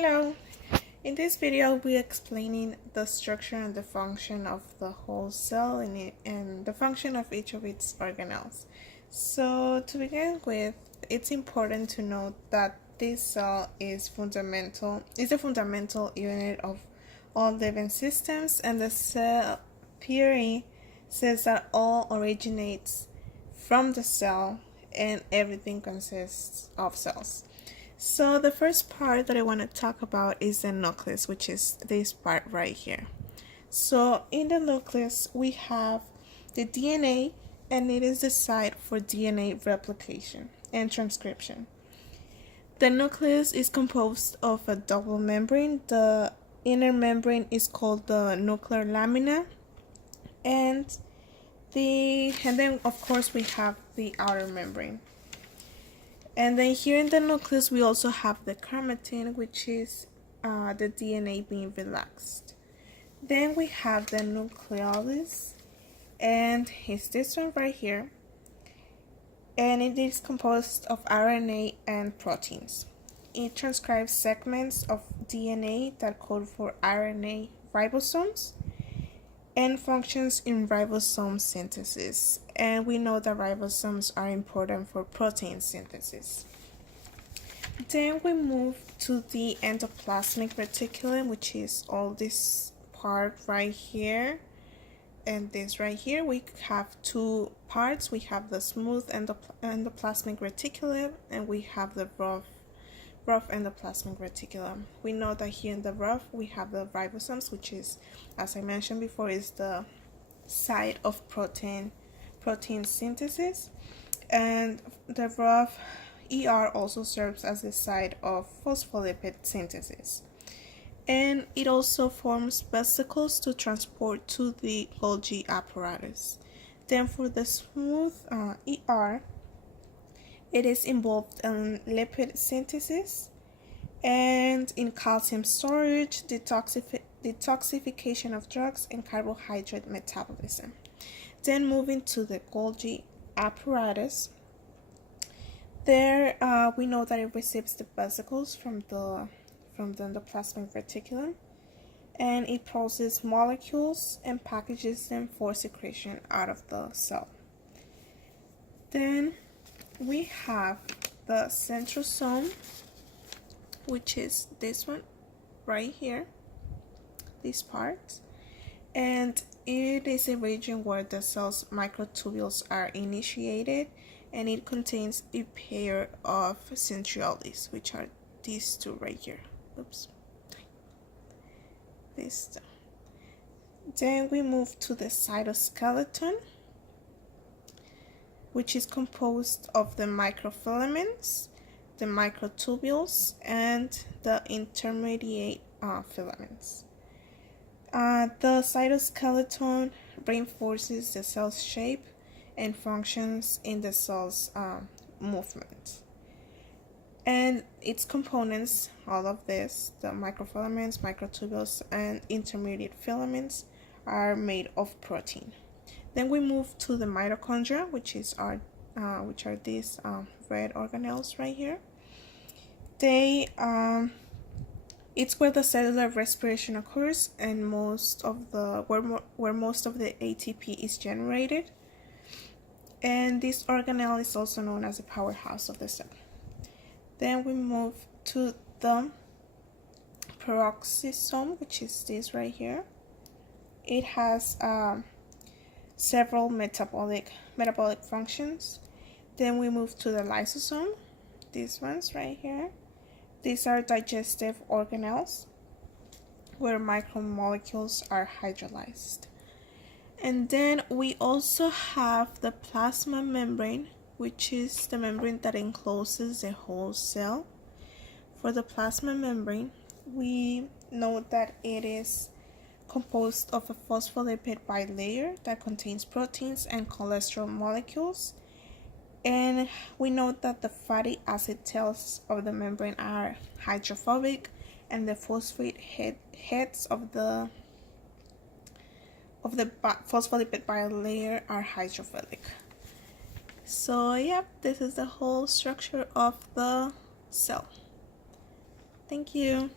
Hello! In this video, I'll be explaining the structure and the function of the whole cell and the function of each of its organelles. So to begin with, it's important to note that this cell is a fundamental unit of all living systems, and the cell theory says that all originates from the cell and everything consists of cells. So the first part that I want to talk about is the nucleus, which is this part right here. So in the nucleus, we have the DNA, and it is the site for DNA replication and transcription. The nucleus is composed of a double membrane. The inner membrane is called the nuclear lamina, and then of course we have the outer membrane. And then here in the nucleus, we also have the chromatin, which is the DNA being relaxed. Then we have the nucleolus, and it's this one right here. And it is composed of RNA and proteins. It transcribes segments of DNA that code for RNA ribosomes and functions in ribosome synthesis. And we know that ribosomes are important for protein synthesis. Then we move to the endoplasmic reticulum, which is all this part right here and this right here. We have two parts. We have the smooth endoplasmic reticulum, and we have the rough endoplasmic reticulum. We know that here in the rough we have the ribosomes, which is, as I mentioned before, is the site of protein synthesis, and the rough ER also serves as the site of phospholipid synthesis, and it also forms vesicles to transport to the Golgi apparatus. Then for the smooth ER, it is involved in lipid synthesis and in calcium storage, detoxification of drugs, and carbohydrate metabolism. Then moving to the Golgi apparatus, there we know that it receives the vesicles from the endoplasmic reticulum, and it processes molecules and packages them for secretion out of the cell. Then we have the centrosome, which is this one right here, this part, and it is a region where the cell's microtubules are initiated, and it contains a pair of centrioles, which are these two right here. Oops. This. Then we move to the cytoskeleton, which is composed of the microfilaments, the microtubules, and the intermediate filaments. The cytoskeleton reinforces the cell's shape and functions in the cell's movement. And its components, all of this, the microfilaments, microtubules, and intermediate filaments, are made of protein. Then we move to the mitochondria, which are these red organelles right here. It's where the cellular respiration occurs, and where most of the ATP is generated. And this organelle is also known as the powerhouse of the cell. Then we move to the peroxisome, which is this right here. It has several metabolic functions. Then we move to the lysosome, these ones right here. These are digestive organelles where macromolecules are hydrolyzed. And then we also have the plasma membrane, which is the membrane that encloses the whole cell. For the plasma membrane, we know that it is composed of a phospholipid bilayer that contains proteins and cholesterol molecules. And we know that the fatty acid tails of the membrane are hydrophobic, and the phosphate heads of the phospholipid bilayer are hydrophilic. So yep, this is the whole structure of the cell. Thank you.